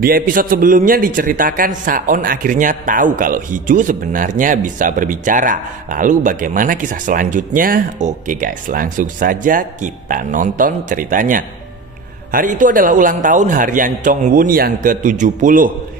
Di episode sebelumnya diceritakan Saon akhirnya tahu kalau Hiju sebenarnya bisa berbicara. Lalu bagaimana kisah selanjutnya? Oke guys, langsung saja kita nonton ceritanya. Hari itu adalah ulang tahun harian Chongwon yang ke-70.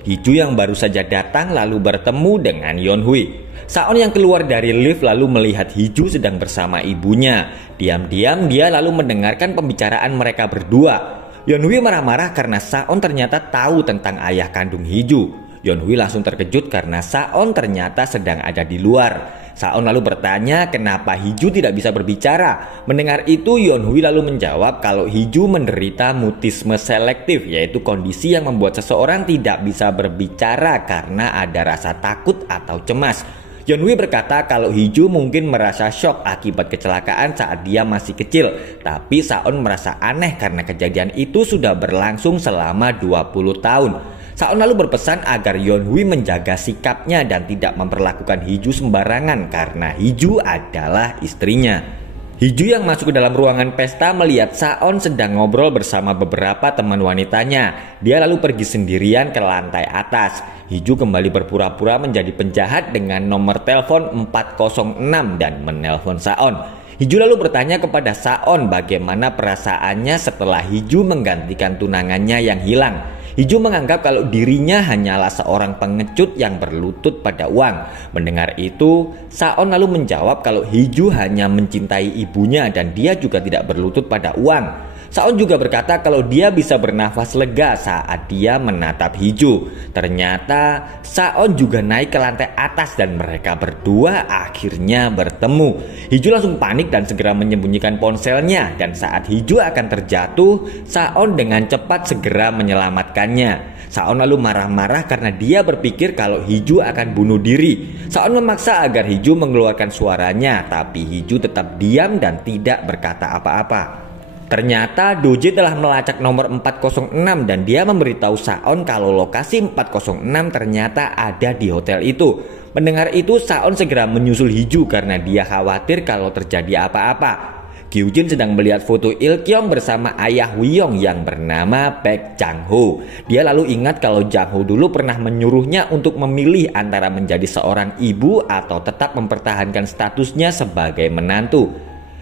Hiju yang baru saja datang lalu bertemu dengan Yeonhui. Saon yang keluar dari lift lalu melihat Hiju sedang bersama ibunya. Diam-diam dia lalu mendengarkan pembicaraan mereka berdua. Yeonhui marah-marah karena Saon ternyata tahu tentang ayah kandung Hiju. Yeonhui langsung terkejut karena Saon ternyata sedang ada di luar. Saon lalu bertanya kenapa Hiju tidak bisa berbicara. Mendengar itu Yeonhui lalu menjawab kalau Hiju menderita mutisme selektif, yaitu kondisi yang membuat seseorang tidak bisa berbicara karena ada rasa takut atau cemas. Yeonhui berkata kalau Hiju mungkin merasa shock akibat kecelakaan saat dia masih kecil. Tapi Saon merasa aneh karena kejadian itu sudah berlangsung selama 20 tahun. Saon lalu berpesan agar Yeonhui menjaga sikapnya dan tidak memperlakukan Hiju sembarangan karena Hiju adalah istrinya. Hiju yang masuk ke dalam ruangan pesta melihat Saon sedang ngobrol bersama beberapa teman wanitanya. Dia lalu pergi sendirian ke lantai atas. Hiju kembali berpura-pura menjadi penjahat dengan nomor telepon 406 dan menelpon Saon. Hiju lalu bertanya kepada Saon bagaimana perasaannya setelah Hiju menggantikan tunangannya yang hilang. Hiju menganggap kalau dirinya hanyalah seorang pengecut yang berlutut pada uang. Mendengar itu, Saon lalu menjawab kalau Hiju hanya mencintai ibunya dan dia juga tidak berlutut pada uang. Saon juga berkata kalau dia bisa bernafas lega saat dia menatap Hiju. Ternyata Saon juga naik ke lantai atas dan mereka berdua akhirnya bertemu. Hiju langsung panik dan segera menyembunyikan ponselnya, dan saat Hiju akan terjatuh, Saon dengan cepat segera menyelamatkannya. Saon lalu marah-marah karena dia berpikir kalau Hiju akan bunuh diri. Saon memaksa agar Hiju mengeluarkan suaranya, tapi Hiju tetap diam dan tidak berkata apa-apa. Ternyata Doje telah melacak nomor 406 dan dia memberitahu Saon kalau lokasi 406 ternyata ada di hotel itu. Mendengar itu Saon segera menyusul Hiju karena dia khawatir kalau terjadi apa-apa. Gyujin sedang melihat foto Il-kyung bersama ayah Wiyong yang bernama Baek Jang-ho. Dia lalu ingat kalau Jang-ho dulu pernah menyuruhnya untuk memilih antara menjadi seorang ibu atau tetap mempertahankan statusnya sebagai menantu.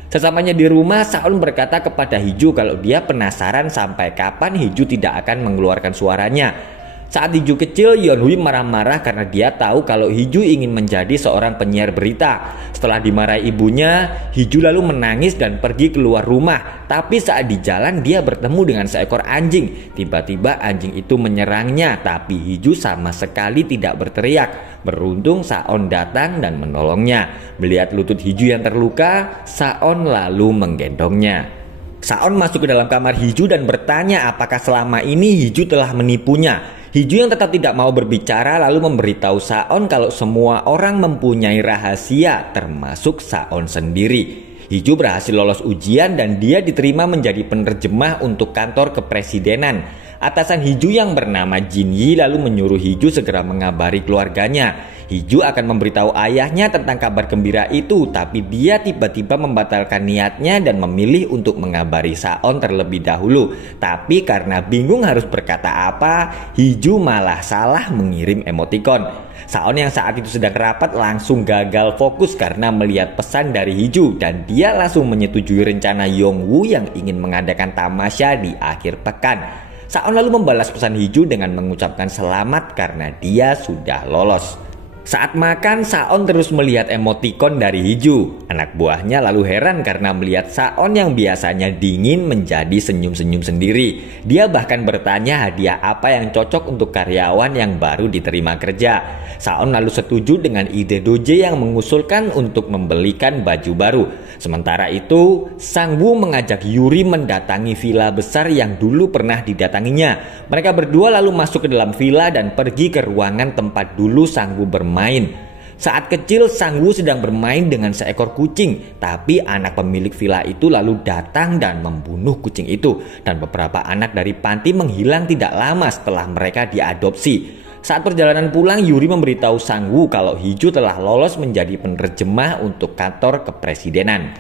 Sesamanya di rumah, Saon berkata kepada Hiju kalau dia penasaran sampai kapan Hiju tidak akan mengeluarkan suaranya. Saat Hiju kecil, Yeonhui marah-marah karena dia tahu kalau Hiju ingin menjadi seorang penyiar berita. Setelah dimarahi ibunya, Hiju lalu menangis dan pergi keluar rumah. Tapi saat di jalan dia bertemu dengan seekor anjing. Tiba-tiba anjing itu menyerangnya, tapi Hiju sama sekali tidak berteriak. Beruntung Saon datang dan menolongnya. Melihat lutut Hiju yang terluka, Saon lalu menggendongnya. Saon masuk ke dalam kamar Hiju dan bertanya apakah selama ini Hiju telah menipunya. Hiju yang tetap tidak mau berbicara lalu memberitahu Saon kalau semua orang mempunyai rahasia termasuk Saon sendiri. Hiju berhasil lolos ujian dan dia diterima menjadi penerjemah untuk kantor kepresidenan. Atasan Hiju yang bernama Jin Yi lalu menyuruh Hiju segera mengabari keluarganya. Hiju akan memberitahu ayahnya tentang kabar gembira itu, tapi dia tiba-tiba membatalkan niatnya dan memilih untuk mengabari Saon terlebih dahulu. Tapi karena bingung harus berkata apa, Hiju malah salah mengirim emotikon. Saon yang saat itu sedang rapat langsung gagal fokus karena melihat pesan dari Hiju, dan dia langsung menyetujui rencana Yongwoo yang ingin mengadakan tamasya di akhir pekan. Saon lalu membalas pesan Hiju dengan mengucapkan selamat karena dia sudah lolos. Saat makan, Saon terus melihat emotikon dari Hiju. Anak buahnya lalu heran karena melihat Saon yang biasanya dingin menjadi senyum-senyum sendiri. Dia bahkan bertanya hadiah apa yang cocok untuk karyawan yang baru diterima kerja. Saon lalu setuju dengan ide Doje yang mengusulkan untuk membelikan baju baru. Sementara itu, Sang-woo mengajak Yuri mendatangi villa besar yang dulu pernah didatanginya. Mereka berdua lalu masuk ke dalam villa dan pergi ke ruangan tempat dulu Sang-woo bermain. Saat kecil, Sang-woo sedang bermain dengan seekor kucing, tapi anak pemilik villa itu lalu datang dan membunuh kucing itu. Dan beberapa anak dari panti menghilang tidak lama setelah mereka diadopsi. Saat perjalanan pulang, Yuri memberitahu Sang-woo kalau Hiju telah lolos menjadi penerjemah untuk kantor kepresidenan.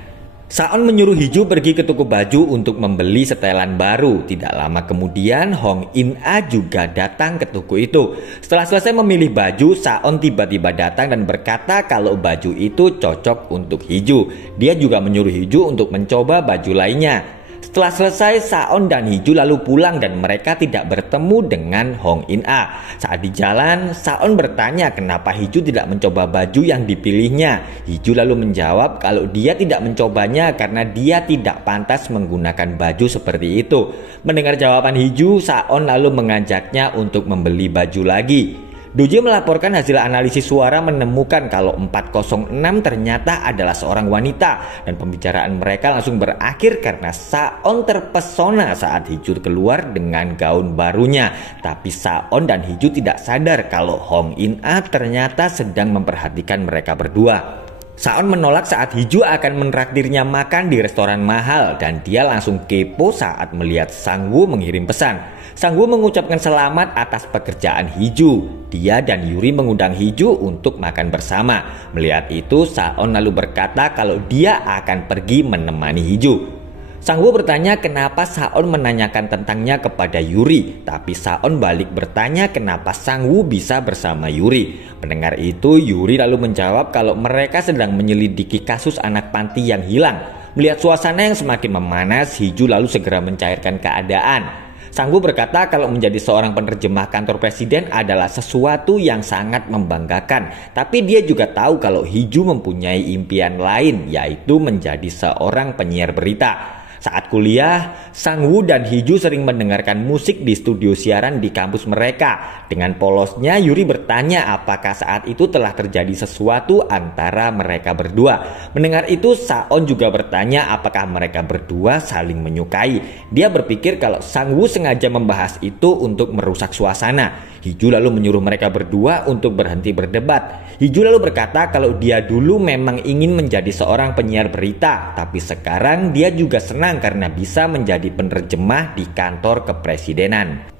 Saon menyuruh Hiju pergi ke toko baju untuk membeli setelan baru. Tidak lama kemudian Hong In-a juga datang ke toko itu. Setelah selesai memilih baju, Saon tiba-tiba datang dan berkata kalau baju itu cocok untuk Hiju. Dia juga menyuruh Hiju untuk mencoba baju lainnya. Setelah selesai, Saon dan Hiju lalu pulang dan mereka tidak bertemu dengan Hong In-a. Saat di jalan, Saon bertanya kenapa Hiju tidak mencoba baju yang dipilihnya. Hiju lalu menjawab kalau dia tidak mencobanya karena dia tidak pantas menggunakan baju seperti itu. Mendengar jawaban Hiju, Saon lalu mengajaknya untuk membeli baju lagi. Doji melaporkan hasil analisis suara menemukan kalau 406 ternyata adalah seorang wanita dan pembicaraan mereka langsung berakhir karena Saon terpesona saat Hiju keluar dengan gaun barunya. Tapi Saon dan Hiju tidak sadar kalau Hong In-a ternyata sedang memperhatikan mereka berdua. Saon menolak saat Hiju akan menraktirnya makan di restoran mahal dan dia langsung kepo saat melihat Sang-woo mengirim pesan. Sang-woo mengucapkan selamat atas pekerjaan Hiju. Dia dan Yuri mengundang Hiju untuk makan bersama. Melihat itu, Saon lalu berkata kalau dia akan pergi menemani Hiju. Sang-woo bertanya kenapa Saon menanyakan tentangnya kepada Yuri, tapi Saon balik bertanya kenapa Sang-woo bisa bersama Yuri. Mendengar itu, Yuri lalu menjawab kalau mereka sedang menyelidiki kasus anak panti yang hilang. Melihat suasana yang semakin memanas, Hiju lalu segera mencairkan keadaan. Sang-woo berkata kalau menjadi seorang penerjemah kantor presiden adalah sesuatu yang sangat membanggakan. Tapi dia juga tahu kalau Hiju mempunyai impian lain, yaitu menjadi seorang penyiar berita. Saat kuliah, Sang-woo dan Hiju sering mendengarkan musik di studio siaran di kampus mereka. Dengan polosnya, Yuri bertanya apakah saat itu telah terjadi sesuatu antara mereka berdua. Mendengar itu, Saon juga bertanya apakah mereka berdua saling menyukai. Dia berpikir kalau Sang-woo sengaja membahas itu untuk merusak suasana. Hiju lalu menyuruh mereka berdua untuk berhenti berdebat. Hiju lalu berkata kalau dia dulu memang ingin menjadi seorang penyiar berita, tapi sekarang dia juga senang karena bisa menjadi penerjemah di kantor kepresidenan.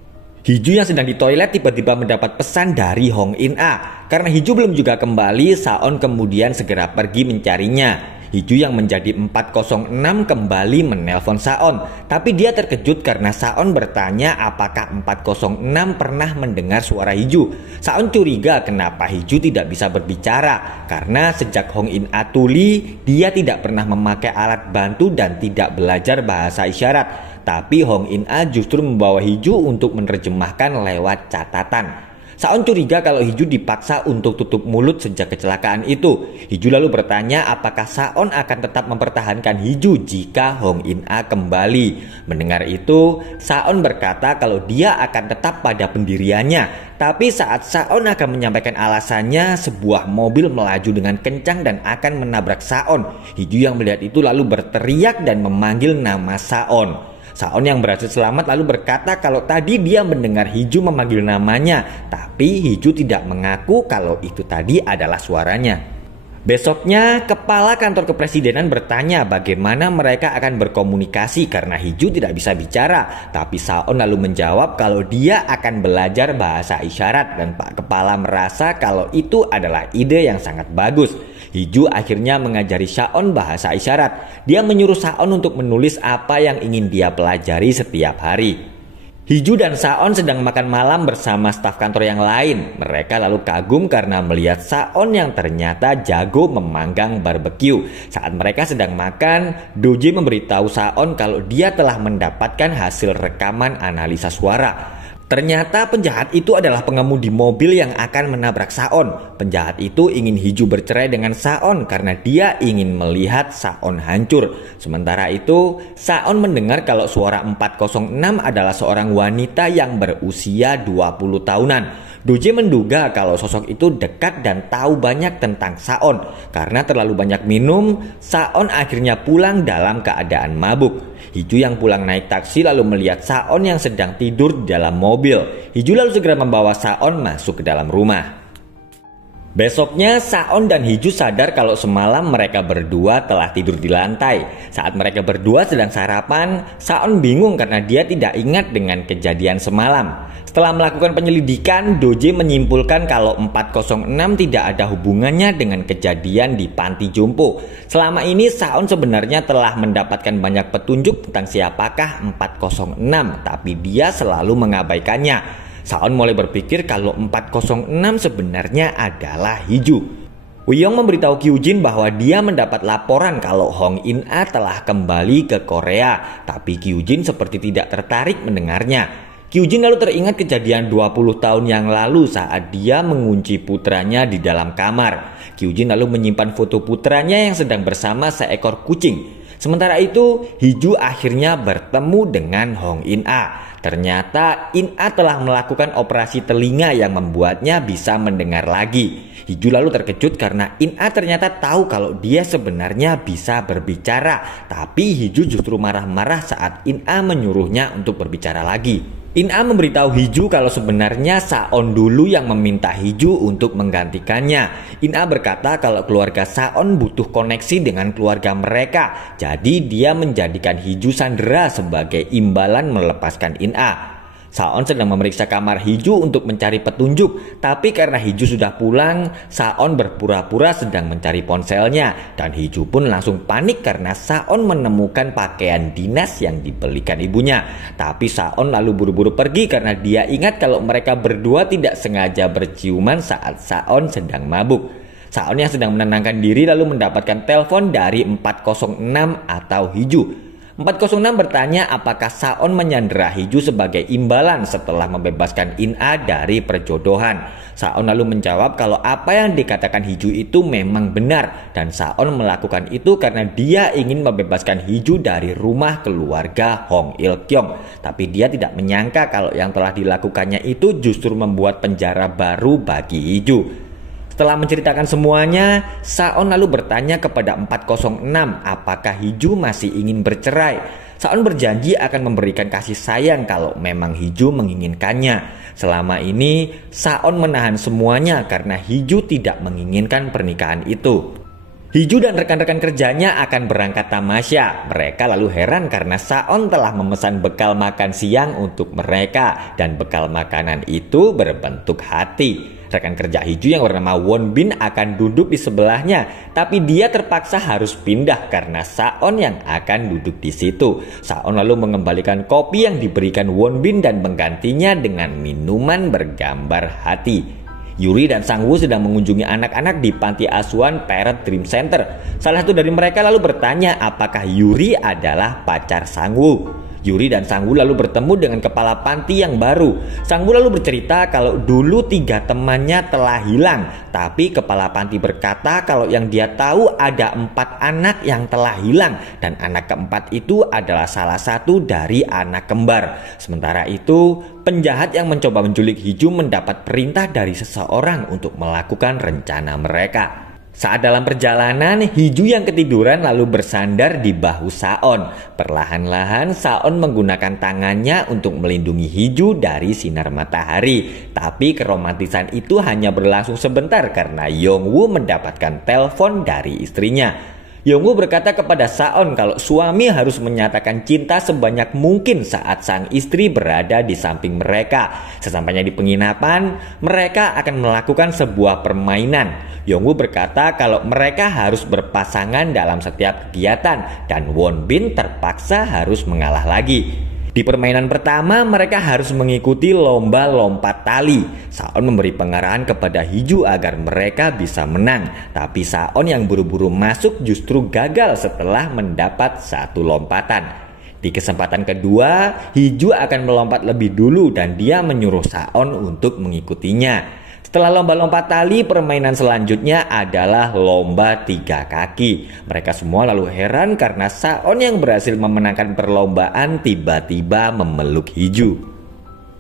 Hiju yang sedang di toilet tiba-tiba mendapat pesan dari Hong In-a. Karena Hiju belum juga kembali, Saon kemudian segera pergi mencarinya. Hiju yang menjadi 406 kembali menelpon Saon, tapi dia terkejut karena Saon bertanya apakah 406 pernah mendengar suara Hiju. Saon curiga kenapa Hiju tidak bisa berbicara, karena sejak Hong In-a tuli, dia tidak pernah memakai alat bantu dan tidak belajar bahasa isyarat. Tapi Hong In-a justru membawa Hiju untuk menerjemahkan lewat catatan. Saon curiga kalau Hiju dipaksa untuk tutup mulut sejak kecelakaan itu. Hiju lalu bertanya apakah Saon akan tetap mempertahankan Hiju jika Hong In-a kembali. Mendengar itu, Saon berkata kalau dia akan tetap pada pendiriannya. Tapi saat Saon akan menyampaikan alasannya, sebuah mobil melaju dengan kencang dan akan menabrak Saon. Hiju yang melihat itu lalu berteriak dan memanggil nama Saon. Saon yang berhasil selamat lalu berkata kalau tadi dia mendengar Hiju memanggil namanya, tapi Hiju tidak mengaku kalau itu tadi adalah suaranya. Besoknya, kepala kantor kepresidenan bertanya bagaimana mereka akan berkomunikasi karena Hiju tidak bisa bicara. Tapi Saon lalu menjawab kalau dia akan belajar bahasa isyarat dan Pak Kepala merasa kalau itu adalah ide yang sangat bagus. Hiju akhirnya mengajari Saon bahasa isyarat. Dia menyuruh Saon untuk menulis apa yang ingin dia pelajari setiap hari. Hiju dan Saon sedang makan malam bersama staf kantor yang lain. Mereka lalu kagum karena melihat Saon yang ternyata jago memanggang barbeque. Saat mereka sedang makan, Doji memberitahu Saon kalau dia telah mendapatkan hasil rekaman analisa suara. Ternyata penjahat itu adalah pengemudi mobil yang akan menabrak Saon. Penjahat itu ingin Hiju bercerai dengan Saon karena dia ingin melihat Saon hancur. Sementara itu, Saon mendengar kalau suara 406 adalah seorang wanita yang berusia 20 tahunan. Doji menduga kalau sosok itu dekat dan tahu banyak tentang Saon. Karena terlalu banyak minum, Saon akhirnya pulang dalam keadaan mabuk. Hiju yang pulang naik taksi lalu melihat Saon yang sedang tidur di dalam mobil. Hiju lalu segera membawa Saon masuk ke dalam rumah. Besoknya Saon dan Hiju sadar kalau semalam mereka berdua telah tidur di lantai. Saat mereka berdua sedang sarapan, Saon bingung karena dia tidak ingat dengan kejadian semalam. Setelah melakukan penyelidikan, Doje menyimpulkan kalau 406 tidak ada hubungannya dengan kejadian di panti jompo. Selama ini Saon sebenarnya telah mendapatkan banyak petunjuk tentang siapakah 406, tapi dia selalu mengabaikannya. Saon mulai berpikir kalau 406 sebenarnya adalah Hiju. Wuyong memberitahu Kyujin bahwa dia mendapat laporan kalau Hong In-a telah kembali ke Korea, tapi Kyujin seperti tidak tertarik mendengarnya. Kyujin lalu teringat kejadian 20 tahun yang lalu saat dia mengunci putranya di dalam kamar. Kyujin lalu menyimpan foto putranya yang sedang bersama seekor kucing. Sementara itu, Hiju akhirnya bertemu dengan Hong In-a. Ternyata In-a telah melakukan operasi telinga yang membuatnya bisa mendengar lagi. Hiju lalu terkejut karena In-a ternyata tahu kalau dia sebenarnya bisa berbicara. Tapi Hiju justru marah-marah saat In-a menyuruhnya untuk berbicara lagi. In-a memberitahu Hiju kalau sebenarnya Saon dulu yang meminta Hiju untuk menggantikannya. In-a berkata kalau keluarga Saon butuh koneksi dengan keluarga mereka. Jadi dia menjadikan Hiju sandera sebagai imbalan melepaskan In-a. Saon sedang memeriksa kamar Hiju untuk mencari petunjuk, tapi karena Hiju sudah pulang, Saon berpura-pura sedang mencari ponselnya, dan Hiju pun langsung panik karena Saon menemukan pakaian dinas yang dibelikan ibunya. Tapi Saon lalu buru-buru pergi karena dia ingat kalau mereka berdua tidak sengaja berciuman saat Saon sedang mabuk. Saon yang sedang menenangkan diri lalu mendapatkan telepon dari 406 atau Hiju. 406 bertanya apakah Saon menyandera Hiju sebagai imbalan setelah membebaskan In-a dari perjodohan. Saon lalu menjawab kalau apa yang dikatakan Hiju itu memang benar dan Saon melakukan itu karena dia ingin membebaskan Hiju dari rumah keluarga Hong Il-kyong. Tapi dia tidak menyangka kalau yang telah dilakukannya itu justru membuat penjara baru bagi Hiju. Setelah menceritakan semuanya, Saon lalu bertanya kepada 406 apakah Hiju masih ingin bercerai. Saon berjanji akan memberikan kasih sayang kalau memang Hiju menginginkannya. Selama ini, Saon menahan semuanya karena Hiju tidak menginginkan pernikahan itu. Hiju dan rekan-rekan kerjanya akan berangkat tamasya. Mereka lalu heran karena Saon telah memesan bekal makan siang untuk mereka dan bekal makanan itu berbentuk hati. Rekan kerja Hiju yang bernama Won Bin akan duduk di sebelahnya, tapi dia terpaksa harus pindah karena Saon yang akan duduk di situ. Saon lalu mengembalikan kopi yang diberikan Won Bin dan menggantinya dengan minuman bergambar hati. Yuri dan Sang-woo sedang mengunjungi anak-anak di panti asuhan Parrot Dream Center. Salah satu dari mereka lalu bertanya apakah Yuri adalah pacar Sang-woo. Yuri dan Sang-woo lalu bertemu dengan kepala panti yang baru. Sang-woo lalu bercerita kalau dulu 3 temannya telah hilang, tapi kepala panti berkata kalau yang dia tahu ada 4 anak yang telah hilang dan anak keempat itu adalah salah satu dari anak kembar. Sementara itu, penjahat yang mencoba menculik Hiju mendapat perintah dari seseorang untuk melakukan rencana mereka. Saat dalam perjalanan, Hiju yang ketiduran lalu bersandar di bahu Saon. Perlahan-lahan Saon menggunakan tangannya untuk melindungi Hiju dari sinar matahari. Tapi keromantisan itu hanya berlangsung sebentar karena Yong-woo mendapatkan telepon dari istrinya. Yong-woo berkata kepada Saon kalau suami harus menyatakan cinta sebanyak mungkin saat sang istri berada di samping mereka. Sesampainya di penginapan, mereka akan melakukan sebuah permainan. Yong-woo berkata kalau mereka harus berpasangan dalam setiap kegiatan dan Won Bin terpaksa harus mengalah lagi. Di permainan pertama, mereka harus mengikuti lomba lompat tali. Saon memberi pengarahan kepada Hiju agar mereka bisa menang. Tapi Saon yang buru-buru masuk justru gagal setelah mendapat satu lompatan. Di kesempatan kedua, Hiju akan melompat lebih dulu dan dia menyuruh Saon untuk mengikutinya. Setelah lomba-lompat tali, permainan selanjutnya adalah lomba 3 kaki. Mereka semua lalu heran karena Saon yang berhasil memenangkan perlombaan tiba-tiba memeluk Hiju.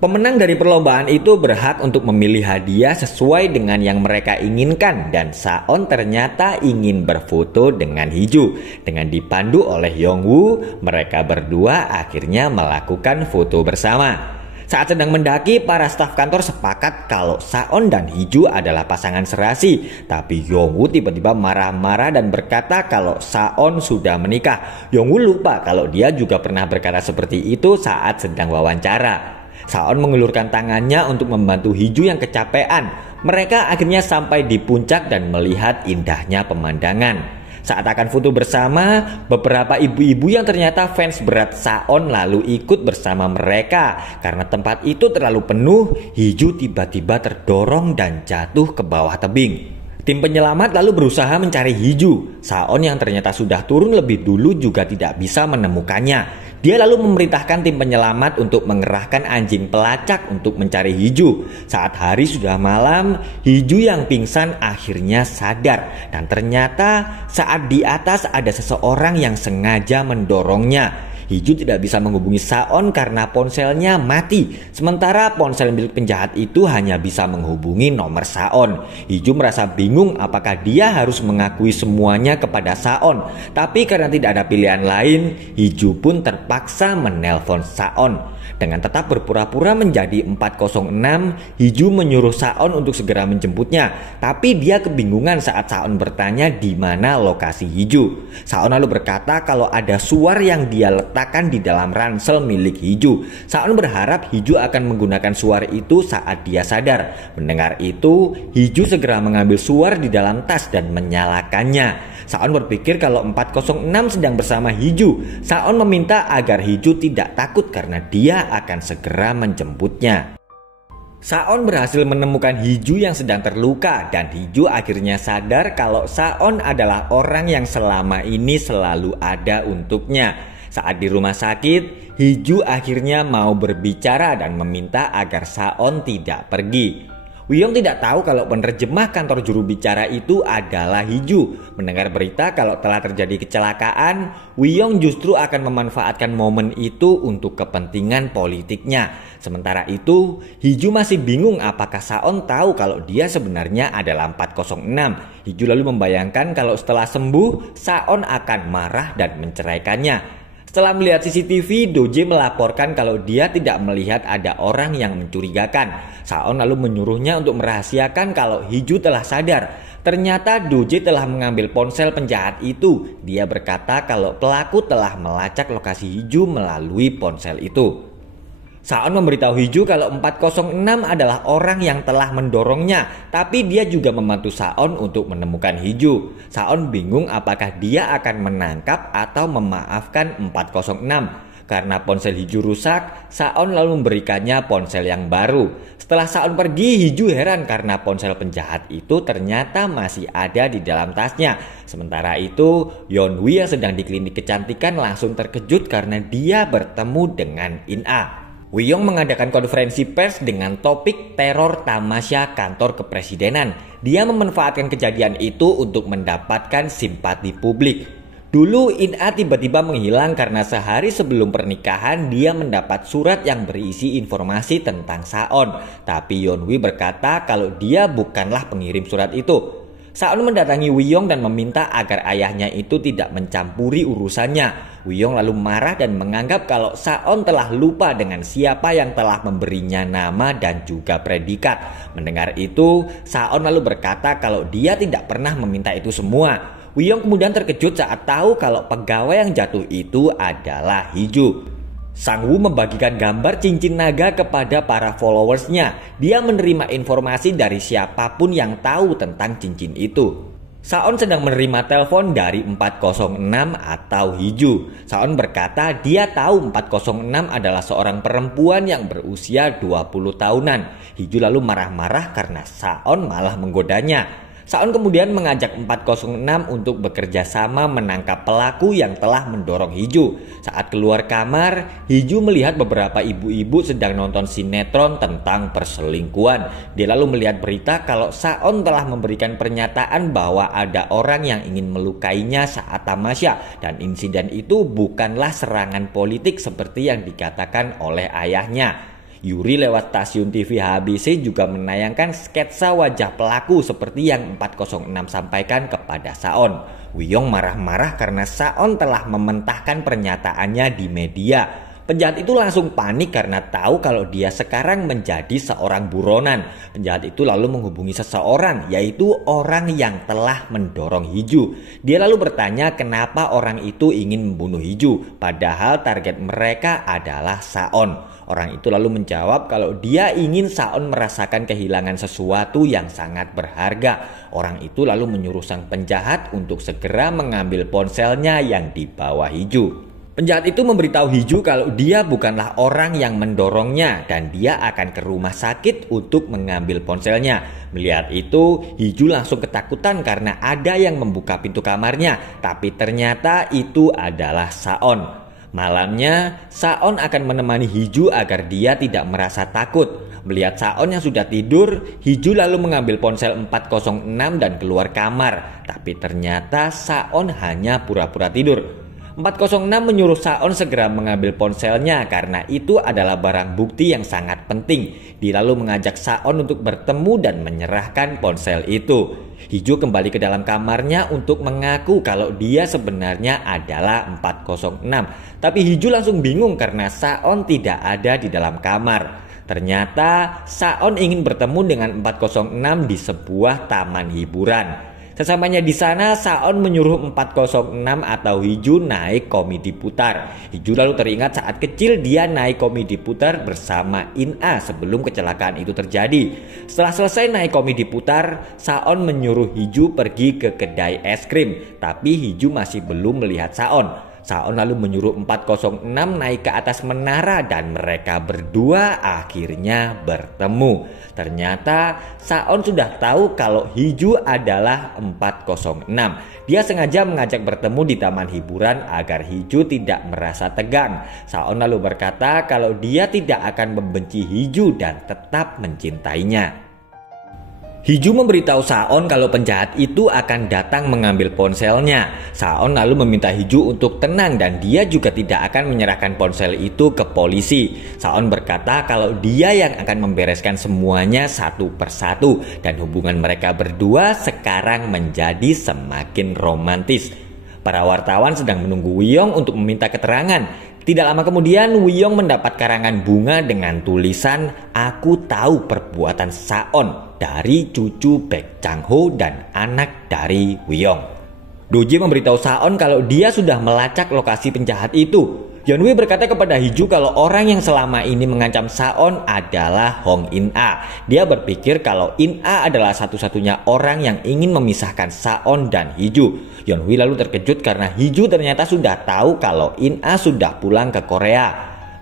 Pemenang dari perlombaan itu berhak untuk memilih hadiah sesuai dengan yang mereka inginkan dan Saon ternyata ingin berfoto dengan Hiju. Dengan dipandu oleh Yong-woo, mereka berdua akhirnya melakukan foto bersama. Saat sedang mendaki, para staf kantor sepakat kalau Saon dan Hiju adalah pasangan serasi. Tapi Yongwoo tiba-tiba marah-marah dan berkata kalau Saon sudah menikah. Yongwoo lupa kalau dia juga pernah berkata seperti itu saat sedang wawancara. Saon mengulurkan tangannya untuk membantu Hiju yang kecapean. Mereka akhirnya sampai di puncak dan melihat indahnya pemandangan. Saat akan foto bersama, beberapa ibu-ibu yang ternyata fans berat Saon lalu ikut bersama mereka. Karena tempat itu terlalu penuh, Hiju tiba-tiba terdorong dan jatuh ke bawah tebing. Tim penyelamat lalu berusaha mencari Hiju. Saon yang ternyata sudah turun lebih dulu juga tidak bisa menemukannya. Dia lalu memerintahkan tim penyelamat untuk mengerahkan anjing pelacak untuk mencari Hiju. Saat hari sudah malam, Hiju yang pingsan akhirnya sadar. Dan ternyata saat di atas ada seseorang yang sengaja mendorongnya. Hiju tidak bisa menghubungi Saon karena ponselnya mati. Sementara ponsel milik penjahat itu hanya bisa menghubungi nomor Saon. Hiju merasa bingung apakah dia harus mengakui semuanya kepada Saon. Tapi karena tidak ada pilihan lain, Hiju pun terpaksa menelpon Saon. Dengan tetap berpura-pura menjadi 406, Hiju menyuruh Saon untuk segera menjemputnya. Tapi dia kebingungan saat Saon bertanya di mana lokasi Hiju. Saon lalu berkata kalau ada suar yang dia letakkan di dalam ransel milik Hiju. Saon berharap Hiju akan menggunakan suar itu saat dia sadar. Mendengar itu, Hiju segera mengambil suar di dalam tas dan menyalakannya. Saon berpikir kalau 406 sedang bersama Hiju. Saon meminta agar Hiju tidak takut karena dia akan segera menjemputnya. Saon berhasil menemukan Hiju yang sedang terluka dan Hiju akhirnya sadar kalau Saon adalah orang yang selama ini selalu ada untuknya. Saat di rumah sakit, Hiju akhirnya mau berbicara dan meminta agar Saon tidak pergi. Wiyong tidak tahu kalau penerjemah kantor juru bicara itu adalah Hiju. Mendengar berita kalau telah terjadi kecelakaan, Wiyong justru akan memanfaatkan momen itu untuk kepentingan politiknya. Sementara itu, Hiju masih bingung apakah Saon tahu kalau dia sebenarnya adalah 406. Hiju lalu membayangkan kalau setelah sembuh, Saon akan marah dan menceraikannya. Setelah melihat CCTV, Doje melaporkan kalau dia tidak melihat ada orang yang mencurigakan. Saon lalu menyuruhnya untuk merahasiakan kalau Hiju telah sadar. Ternyata Doje telah mengambil ponsel penjahat itu. Dia berkata kalau pelaku telah melacak lokasi Hiju melalui ponsel itu. Saon memberitahu Hiju kalau 406 adalah orang yang telah mendorongnya, tapi dia juga membantu Saon untuk menemukan Hiju. Saon bingung apakah dia akan menangkap atau memaafkan 406. Karena ponsel Hiju rusak, Saon lalu memberikannya ponsel yang baru. Setelah Saon pergi, Hiju heran karena ponsel penjahat itu ternyata masih ada di dalam tasnya. Sementara itu, Yeonwoo yang sedang di klinik kecantikan langsung terkejut karena dia bertemu dengan In-a. Wiyong mengadakan konferensi pers dengan topik teror tamasya kantor kepresidenan. Dia memanfaatkan kejadian itu untuk mendapatkan simpati publik. Dulu In-a tiba-tiba menghilang karena sehari sebelum pernikahan dia mendapat surat yang berisi informasi tentang Saon. Tapi Yeonwoo berkata kalau dia bukanlah pengirim surat itu. Saon mendatangi Wiyong dan meminta agar ayahnya itu tidak mencampuri urusannya. Wiyong lalu marah dan menganggap kalau Saon telah lupa dengan siapa yang telah memberinya nama dan juga predikat. Mendengar itu, Saon lalu berkata kalau dia tidak pernah meminta itu semua. Wiyong kemudian terkejut saat tahu kalau pegawai yang jatuh itu adalah Hiju. Sang-woo membagikan gambar cincin naga kepada para followersnya. Dia menerima informasi dari siapapun yang tahu tentang cincin itu. Saon sedang menerima telepon dari 406 atau Hiju. Saon berkata dia tahu 406 adalah seorang perempuan yang berusia 20 tahunan. Hiju lalu marah-marah karena Saon malah menggodanya. Saon kemudian mengajak 406 untuk bekerja sama menangkap pelaku yang telah mendorong Hiju. Saat keluar kamar, Hiju melihat beberapa ibu-ibu sedang nonton sinetron tentang perselingkuhan. Dia lalu melihat berita kalau Saon telah memberikan pernyataan bahwa ada orang yang ingin melukainya saat tamasya. Dan insiden itu bukanlah serangan politik seperti yang dikatakan oleh ayahnya. Yuri lewat stasiun TV HBC juga menayangkan sketsa wajah pelaku seperti yang 406 sampaikan kepada Saon. Wiyong marah-marah karena Saon telah mementahkan pernyataannya di media. Penjahat itu langsung panik karena tahu kalau dia sekarang menjadi seorang buronan. Penjahat itu lalu menghubungi seseorang, yaitu orang yang telah mendorong Hiju. Dia lalu bertanya kenapa orang itu ingin membunuh Hiju, padahal target mereka adalah Saon. Orang itu lalu menjawab kalau dia ingin Saon merasakan kehilangan sesuatu yang sangat berharga. Orang itu lalu menyuruh sang penjahat untuk segera mengambil ponselnya yang dibawa Hiju. Penjahat itu memberitahu Hiju kalau dia bukanlah orang yang mendorongnya dan dia akan ke rumah sakit untuk mengambil ponselnya. Melihat itu, Hiju langsung ketakutan karena ada yang membuka pintu kamarnya, tapi ternyata itu adalah Saon. Malamnya, Saon akan menemani Hiju agar dia tidak merasa takut. Melihat Saon yang sudah tidur, Hiju lalu mengambil ponsel 406 dan keluar kamar. Tapi ternyata Saon hanya pura-pura tidur. 406 menyuruh Saon segera mengambil ponselnya karena itu adalah barang bukti yang sangat penting. Dia lalu mengajak Saon untuk bertemu dan menyerahkan ponsel itu. Hiju kembali ke dalam kamarnya untuk mengaku kalau dia sebenarnya adalah 406. Tapi Hiju langsung bingung karena Saon tidak ada di dalam kamar. Ternyata Saon ingin bertemu dengan 406 di sebuah taman hiburan. Sesampainya di sana, Saon menyuruh 406 atau Hiju naik komedi putar. Hiju lalu teringat saat kecil dia naik komedi putar bersama In-a sebelum kecelakaan itu terjadi. Setelah selesai naik komedi putar, Saon menyuruh Hiju pergi ke kedai es krim. Tapi Hiju masih belum melihat Saon. Saon lalu menyuruh 406 naik ke atas menara dan mereka berdua akhirnya bertemu. Ternyata Saon sudah tahu kalau Hiju adalah 406. Dia sengaja mengajak bertemu di taman hiburan agar Hiju tidak merasa tegang. Saon lalu berkata kalau dia tidak akan membenci Hiju dan tetap mencintainya. Hiju memberitahu Saon kalau penjahat itu akan datang mengambil ponselnya. Saon lalu meminta Hiju untuk tenang dan dia juga tidak akan menyerahkan ponsel itu ke polisi. Saon berkata kalau dia yang akan membereskan semuanya satu persatu dan hubungan mereka berdua sekarang menjadi semakin romantis. Para wartawan sedang menunggu Wiyong untuk meminta keterangan. Tidak lama kemudian Wiyong mendapat karangan bunga dengan tulisan "Aku tahu perbuatan Saon" dari cucu Baek Chang-ho dan anak dari Wiyong. Doji memberitahu Saon kalau dia sudah melacak lokasi penjahat itu. Yeonwoo berkata kepada Hiju kalau orang yang selama ini mengancam Saon adalah Hong In-a. Dia berpikir kalau In-a adalah satu-satunya orang yang ingin memisahkan Saon dan Hiju. Yeonwoo lalu terkejut karena Hiju ternyata sudah tahu kalau In-a sudah pulang ke Korea.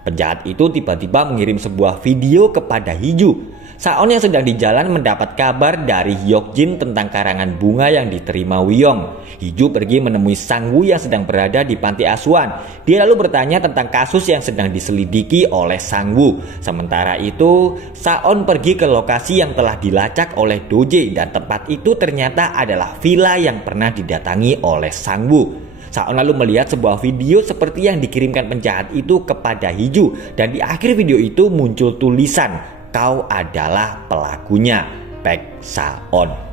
Penjahat itu tiba-tiba mengirim sebuah video kepada Hiju. Saon yang sedang di jalan mendapat kabar dari Hyokjin tentang karangan bunga yang diterima Wiyong. Hiju pergi menemui Sang-woo yang sedang berada di panti asuhan. Dia lalu bertanya tentang kasus yang sedang diselidiki oleh Sang-woo. Sementara itu, Saon pergi ke lokasi yang telah dilacak oleh Doje dan tempat itu ternyata adalah villa yang pernah didatangi oleh Sang-woo. Saon lalu melihat sebuah video seperti yang dikirimkan penjahat itu kepada Hiju dan di akhir video itu muncul tulisan "Kau adalah pelakunya, Baek Saon."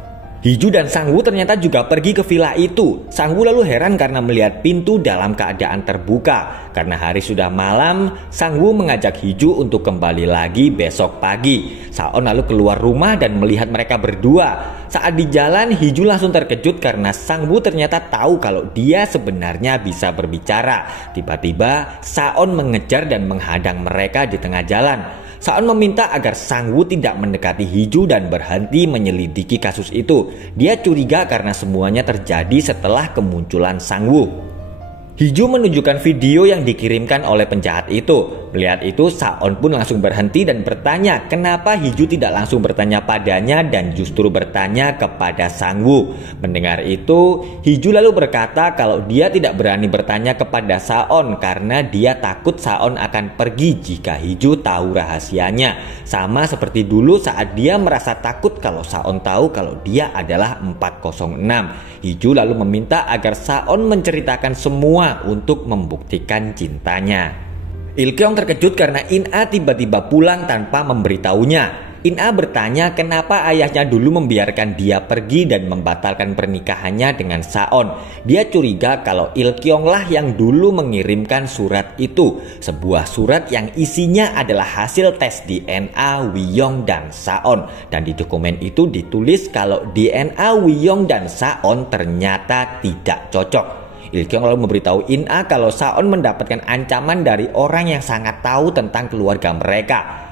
Hiju dan Sang-woo ternyata juga pergi ke villa itu. Sang-woo lalu heran karena melihat pintu dalam keadaan terbuka. Karena hari sudah malam, Sang-woo mengajak Hiju untuk kembali lagi besok pagi. Saon lalu keluar rumah dan melihat mereka berdua. Saat di jalan, Hiju langsung terkejut karena Sang-woo ternyata tahu kalau dia sebenarnya bisa berbicara. Tiba-tiba, Saon mengejar dan menghadang mereka di tengah jalan. Saon meminta agar Sang-woo tidak mendekati Hiju dan berhenti menyelidiki kasus itu. Dia curiga karena semuanya terjadi setelah kemunculan Sang-woo. Hiju menunjukkan video yang dikirimkan oleh penjahat itu. Melihat itu, Saon pun langsung berhenti dan bertanya kenapa Hiju tidak langsung bertanya padanya dan justru bertanya kepada Sang-woo. Mendengar itu, Hiju lalu berkata kalau dia tidak berani bertanya kepada Saon karena dia takut Saon akan pergi jika Hiju tahu rahasianya. Sama seperti dulu saat dia merasa takut kalau Saon tahu kalau dia adalah 406. Hiju lalu meminta agar Saon menceritakan semua untuk membuktikan cintanya. Il-kyung terkejut karena In-a tiba-tiba pulang tanpa memberitahunya. In-a bertanya kenapa ayahnya dulu membiarkan dia pergi dan membatalkan pernikahannya dengan Saon. Dia curiga kalau Il-kyung lah yang dulu mengirimkan surat itu. Sebuah surat yang isinya adalah hasil tes DNA Wi-yong dan Saon. Dan di dokumen itu ditulis kalau DNA Wi-yong dan Saon ternyata tidak cocok. Il-kyung lalu memberitahu In-a kalau Saon mendapatkan ancaman dari orang yang sangat tahu tentang keluarga mereka.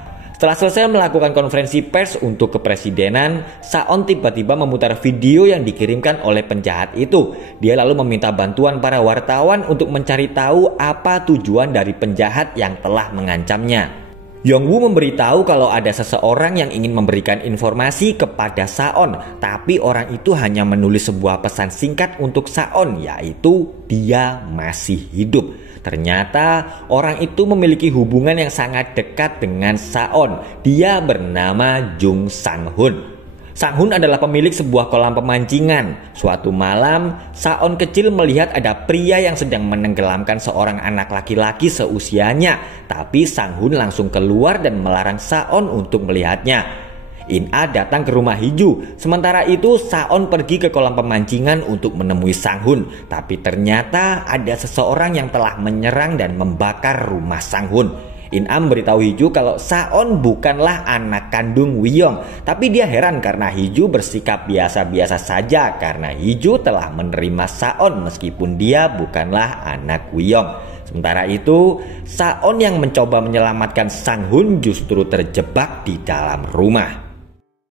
Setelah selesai melakukan konferensi pers untuk kepresidenan, Saon tiba-tiba memutar video yang dikirimkan oleh penjahat itu. Dia lalu meminta bantuan para wartawan untuk mencari tahu apa tujuan dari penjahat yang telah mengancamnya. Yong-woo memberitahu kalau ada seseorang yang ingin memberikan informasi kepada Saon, tapi orang itu hanya menulis sebuah pesan singkat untuk Saon, yaitu dia masih hidup. Ternyata orang itu memiliki hubungan yang sangat dekat dengan Saon. Dia bernama Jung Sang-hun. Sang-hun adalah pemilik sebuah kolam pemancingan. Suatu malam, Saon kecil melihat ada pria yang sedang menenggelamkan seorang anak laki-laki seusianya. Tapi Sang-hun langsung keluar dan melarang Saon untuk melihatnya. In-a datang ke rumah Hiju. Sementara itu Saon pergi ke kolam pemancingan untuk menemui Sang-hun. Tapi ternyata ada seseorang yang telah menyerang dan membakar rumah Sang-hun. In-a memberitahu Hiju kalau Saon bukanlah anak kandung Wi-yong. Tapi dia heran karena Hiju bersikap biasa-biasa saja karena Hiju telah menerima Saon meskipun dia bukanlah anak Wi-yong. Sementara itu, Saon yang mencoba menyelamatkan Sang-hun justru terjebak di dalam rumah.